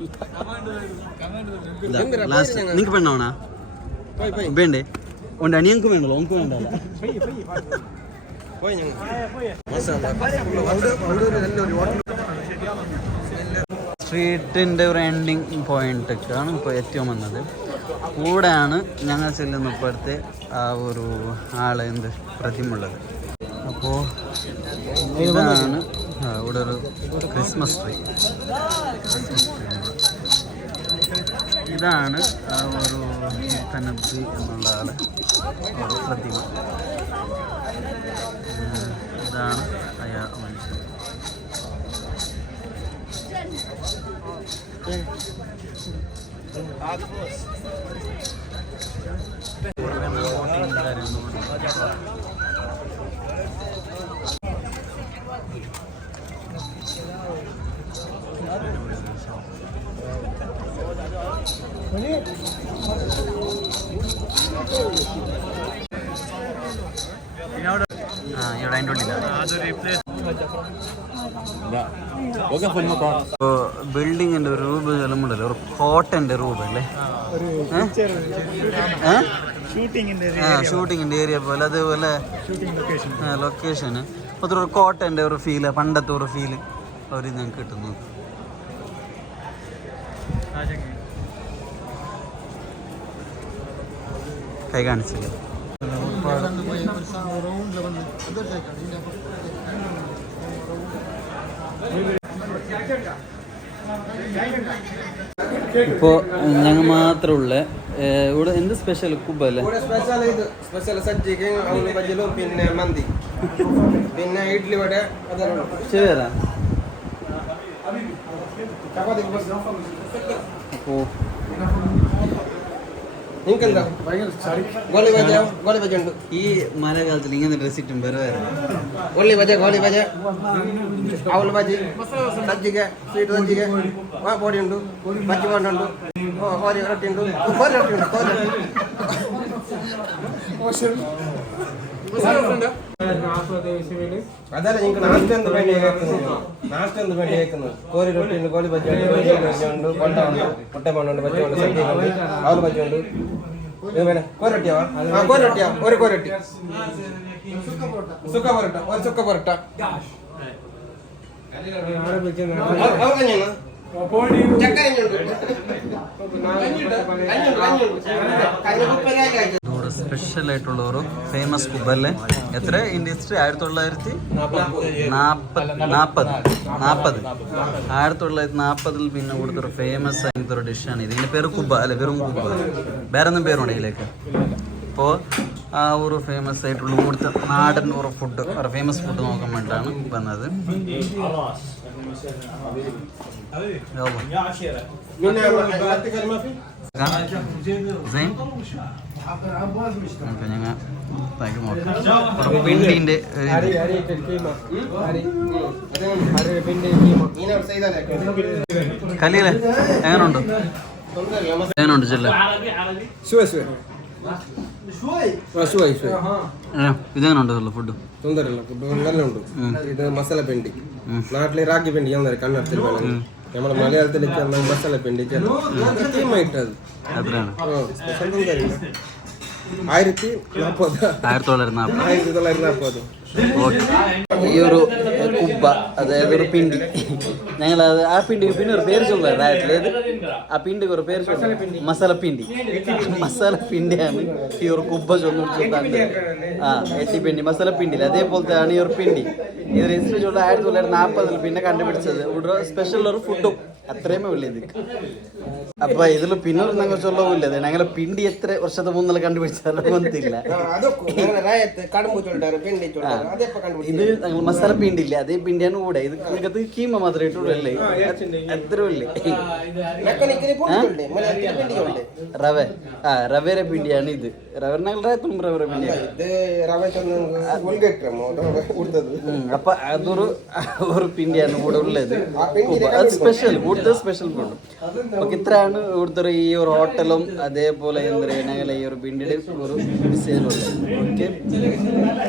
നിങ്ങക്ക് പെണ്ണാവണ വേണ്ടേ? ഉണ്ട് അനിയങ്ങൾക്ക് വേണ്ടല്ലോ. നമുക്ക് വേണ്ടല്ല. സ്ട്രീറ്റിൻ്റെ ഒരു എൻഡിങ് പോയിന്റൊക്കെയാണ് ഇപ്പോൾ ഏറ്റവും വന്നത്. കൂടെയാണ് ഞങ്ങൾ ചെല്ലുന്ന ഇപ്പോഴത്തെ ആ ഒരു ആളെ പ്രതിമുള്ളത്. അപ്പോൾ ഇതാണ് ഇവിടെ ഒരു ക്രിസ്മസ് ട്രീ. ഇതാണ് ആ ഒരു മുത്തനബി എന്നുള്ള ആള് ഒരു പ്രതിമ. ഇതാണ് അയാൾ മനുഷ്യൻ. ബിൽഡിങ്ങിന്റെ ഒരു രൂപ ചെല്ലുമ്പോഴല്ലേ ഒരു കോട്ടന്റെ രൂപല്ലേ ഷൂട്ടിങ്ങിന്റെ ഏരിയ പോലെ. അതേപോലെ ലൊക്കേഷന് ഒരു കോട്ടന്റെ ഒരു ഫീല്, പണ്ടത്തെ ഒരു ഫീല് അവർ ഞങ്ങൾക്ക് കിട്ടുന്നു. കൈ കാണിച്ചില്ല. ഇപ്പോ ഞങ്ങൾ മാത്രമുള്ള ഇവിടെ എന്ത് സ്പെഷ്യൽ കുബല്ലേ? പിന്നെ മന്തി, പിന്നെ ഇഡ്ലി വട, ശരിയാ. അപ്പോ ഈ മഴക്കാലത്തിൽ ഇങ്ങനെ ഡ്രസ് ഇട്ടും വേറെ ഗോലി ബജ, ഗോലി ബജ, അവൽ ബജി, സജ്ജിക, സ്വീറ്റ് സജ്ജിക, പൊടി ഉണ്ട്, ബജ്ജി പോണ്ടുണ്ട്, കോരി റൊട്ടി ഉണ്ട്, കോരി റൊട്ടി ഉണ്ട്, കോരി അതല്ല നിങ്ങൾക്ക് നാസ്റ്റ് എന്ത് വേണ്ടി കേൾക്കുന്നത്? കോരി റൊട്ടി ഉണ്ട്, കോലി ബജ്ജി ഉണ്ട്, ഉണ്ട്, കൊണ്ട ഉണ്ട്, മുട്ട പണ്ടുണ്ട്, ബജ്ജി ഉണ്ട്, സദ്യ ഉണ്ട്, അവൽ ബജ്ജി ഉണ്ട്, ഇത് വേണം കോരട്ടിയാ കോരട്ടിയാ ഒരു കോരട്ടി സുക്ക പൊറോട്ട ഒരു സുക്ക പൊറോട്ട സ്പെഷ്യൽ ആയിട്ടുള്ള ഒരു ഫേമസ് കുബ് അല്ലേ? എത്ര ഇന്ത്യ ഹിസ്റ്ററി? 1940 പിന്നെ ഇവിടുത്തെ ഒരു ഫേമസ് ആയിട്ടുള്ള ഒരു ഡിഷാണ് ഇത്. ഇതിന്റെ പേര് കുബ അല്ലെ? വെറും കുബ, വേറെ ഒന്നും പേരുണ്ട് ഇതിലേക്ക്. അപ്പോൾ ആ ഒരു ഫേമസ് ആയിട്ടുള്ള ഇവിടുത്തെ നാടൻ ഒരു ഫുഡ്, ഒരു ഫേമസ് ഫുഡ് നോക്കാൻ വേണ്ടിയിട്ടാണ് വന്നത്. ഞങ്ങൾ പിണ്ടിന്റെ കലിയല്ലേ? എങ്ങനെയുണ്ട് ചെല്ല? ഇതെങ്ങനെയുണ്ട് ഫുഡ്? ഇത് മസാല പെണ്ടി, നാട്ടിലെ റാഗി പെണ്ടി കന്നഡത്തിൽ നമ്മുടെ മലയാളത്തിലേക്ക് മസാല പെണ്ടി കൃത്യമായിട്ടത് എത്രയാണ്? 1940. ഈ ഒരു കുബ്ബ, അതായത് ഒരു പിണ്ടി, ഞങ്ങൾ ആ പിണ്ടിക്ക് പിന്നെ ഒരു പേര് ചൊല്ലാറ് നാട്ടിലേത്. ആ പിണ്ടിക്ക് ഒരു പേര് ചൊല്ലാം, മസാല പിണ്ടി. മസാല പിണ്ടിയാണ് ഈ ഒരു കുബ്ബ ചൊന്നു. ആ എട്ടിപ്പിണ്ടി മസാല പിണ്ടില്ല, അതേപോലത്തെ ആണ് ഈ ഒരു പിണ്ടി. ഇത് രജിസ്റ്റർ ചൊല്ല 1940 പിന്നെ കണ്ടുപിടിച്ചത്. ഇവിടെ സ്പെഷ്യൽ ഒരു ഫുഡും അത്രയുമേ ഉള്ളൂ ഇത്. അപ്പൊ ഇതിൽ പിന്നെ ഞങ്ങൾ ചൊല്ലവില്ല, ഞങ്ങളെ പിണ്ടി എത്ര വർഷത്തെ മുന്നിൽ കണ്ടുപിടിച്ചാലും വന്നില്ല. ഇത് ഞങ്ങൾ മസാല പിണ്ടി ഇല്ല, അതേ പിണ്ടിയാണ് കൂടെ. ഇത് നിങ്ങൾക്ക് കീമ മാത്രമേ ഇട്ടുള്ളൂ, അത്ര ഇല്ലേ? റവ, റവേരെ പിണ്ടിയാണ് ഇത്. റവ ഞങ്ങൾ റവ പിണ്ടിയാണ്. അപ്പൊ അതൊരു പിണ്ടിയാണ് കൂടെ ഉള്ളത്. സ്പെഷ്യൽ ഇവിടുത്തെ സ്പെഷ്യൽ ഫുഡ്. അപ്പൊ ഇത്രയാണ് ഇവിടുത്തെ ഈ ഒരു ഹോട്ടലും അതേപോലെ എന്താ പറയുക ഞങ്ങളെ ഈ ഒരു പിണ്ടിയുടെ ഒരു വിശേഷമുള്ളത്. ഓക്കെ,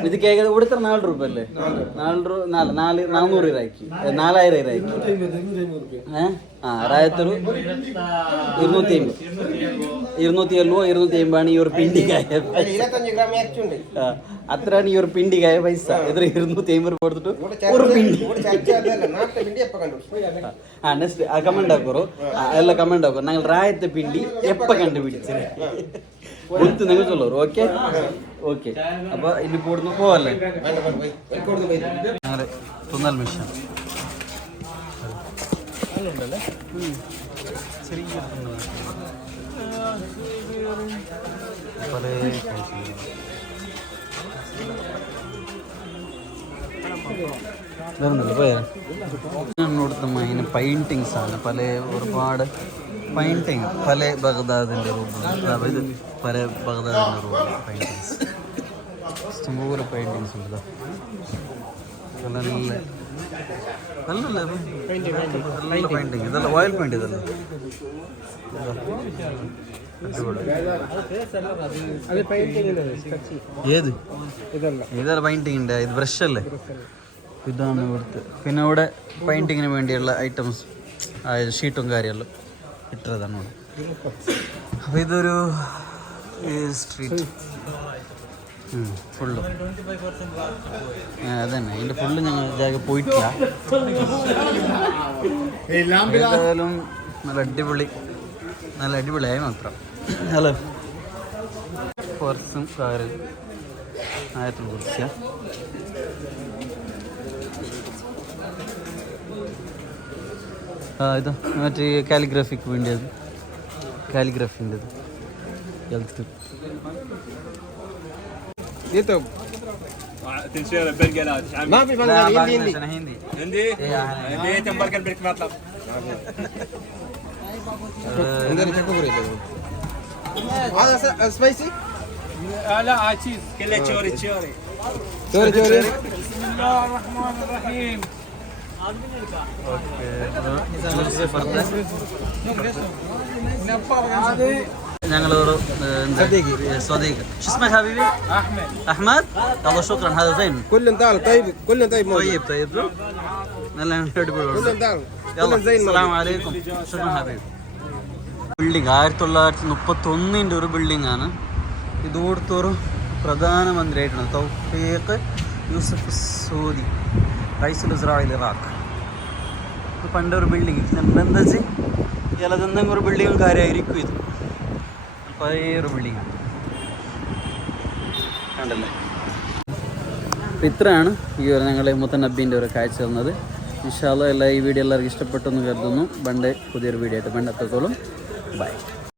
ഇത് കേൾക്കുന്നത് ഇവിടുത്തെ 4 രൂപ അല്ലേ? 400 രൂപയ്ക്ക് 4000 രൂപയ്ക്ക് റായത്തൊരു 250 ഈ ഒരു പിണ്ടിക്കായ. അത്രയാണ് ഈ ഒരു പിണ്ടിക്കായ പൈസ. എത്ര 250 കൊടുത്തിട്ട് ഒരു പിണ്ടി. നെക്സ്റ്റ് കമന്റ് ആക്കോ, എല്ലാം കമന്റ് ആക്കോ. ഞങ്ങൾ റായത്തെ പിണ്ടി എപ്പ കണ്ടുപിടിച്ചത് കൊടുത്ത് നിങ്ങൾ ചൊല്ലു. Okay okay. അപ്പൊ ഇനി കൂടുന്നു പോവല്ലേ? ഞങ്ങള് തുന്നൽ മിഷൻ ചെറിയ പല കൊടുത്ത അതിന് പെയിൻറ്റിങ്സ് ആണ്. പല ഒരുപാട് പെയിൻറ്റിങ്, പല ബഗ്ദാദിൻ്റെ റൂം, ഇത് പല ബഗ്ദാദിൻ്റെ റൂം പെയിൻറ്റിങ്സ്, ഇഷ്ടംപോലെ പെയിൻറ്റിങ്സ് ഉണ്ട്. നല്ല നല്ല പെയിൻറ്റിങ്, ഇതല്ല ഓയിൽ പെയിൻറ്റ്, ഇതല്ല ഏത് ഇതല്ല പെയിൻറ്റിങ് ഉണ്ട്. ഇത് ബ്രഷ് അല്ലേ? ഇതാണ് ഇവിടുത്തെ. പിന്നെ ഇവിടെ പെയിൻറ്റിങ്ങിന് വേണ്ടിയുള്ള ഐറ്റംസ്, ഷീറ്റും കാര്യമെല്ലാം ഇട്ടതാണ് ഇവിടെ. അപ്പോൾ ഇതൊരു സ്ട്രീറ്റ് ഫുള്ള് അതന്നെ. ഇതിൻ്റെ ഫുള്ള് ഞങ്ങൾ ജാഗ പോയിട്ടില്ല. ഏതായാലും നല്ല അടിപൊളിയായി മാത്രം. ഹലോ കുറച്ചും കാര്യം ആയത്തിൽ കുറിച്ച ഇത് മറ്റേ കാലിഗ്രഫിക്ക് വേണ്ടിയത്, കാലിഗ്രഫിൻ്റെത് ഹെൽത്ത്. تنشير البرجلات ما في بنغالي، هندي هندي هندي تنبرجل بالكماتلب عندنا تشكوري هذا سبايسي. لا تشيز كله تشوري تشوري بسم الله الرحمن الرحيم. ഞങ്ങളൊരു صديق شو اسمك حبيبي؟ احمد يلا شكرا. هذا زين كلهم تعال. طيب كلهم طيب നല്ല كلهم تعال يلا زين. السلام عليكم. شكرا حبيبي. ബിൽഡിംഗ് 1931 ഒരു ബിൽഡിംഗ് ആണ്. ഇത് ഇവിടുത്തൊരു പ്രധാനമന്ത്രിയായിട്ടാണ് തൗഫീഖ് യൂസഫ് സൂദി, റൈസുൽ ഇസ്രായേൽ ഇറാഖ്. ഇത് പണ്ടൊരു ബിൽഡിങ് എന്താ വെച്ചാൽ ഇയാളതെന്തെങ്കിലും ഒരു ബിൽഡിങ്ങും കാര്യമായിരിക്കും. ഇത് പഴയ ഒരു ബിൽഡിങ്ങാണ് കണ്ടല്ലേ. അപ്പോൾ ഇത്രയാണ് ഈ ഒരു ഞങ്ങളെ മുത്തനബീൻ്റെ ഒരു കാഴ്ച തന്നത്. ഇൻഷാ അല്ലാഹ് ഈ വീഡിയോ എല്ലാവർക്കും ഇഷ്ടപ്പെട്ടെന്ന് കരുതുന്നു. പണ്ട് പുതിയൊരു വീഡിയോ ആയിട്ട് പണ്ടത്തോളം ബൈ.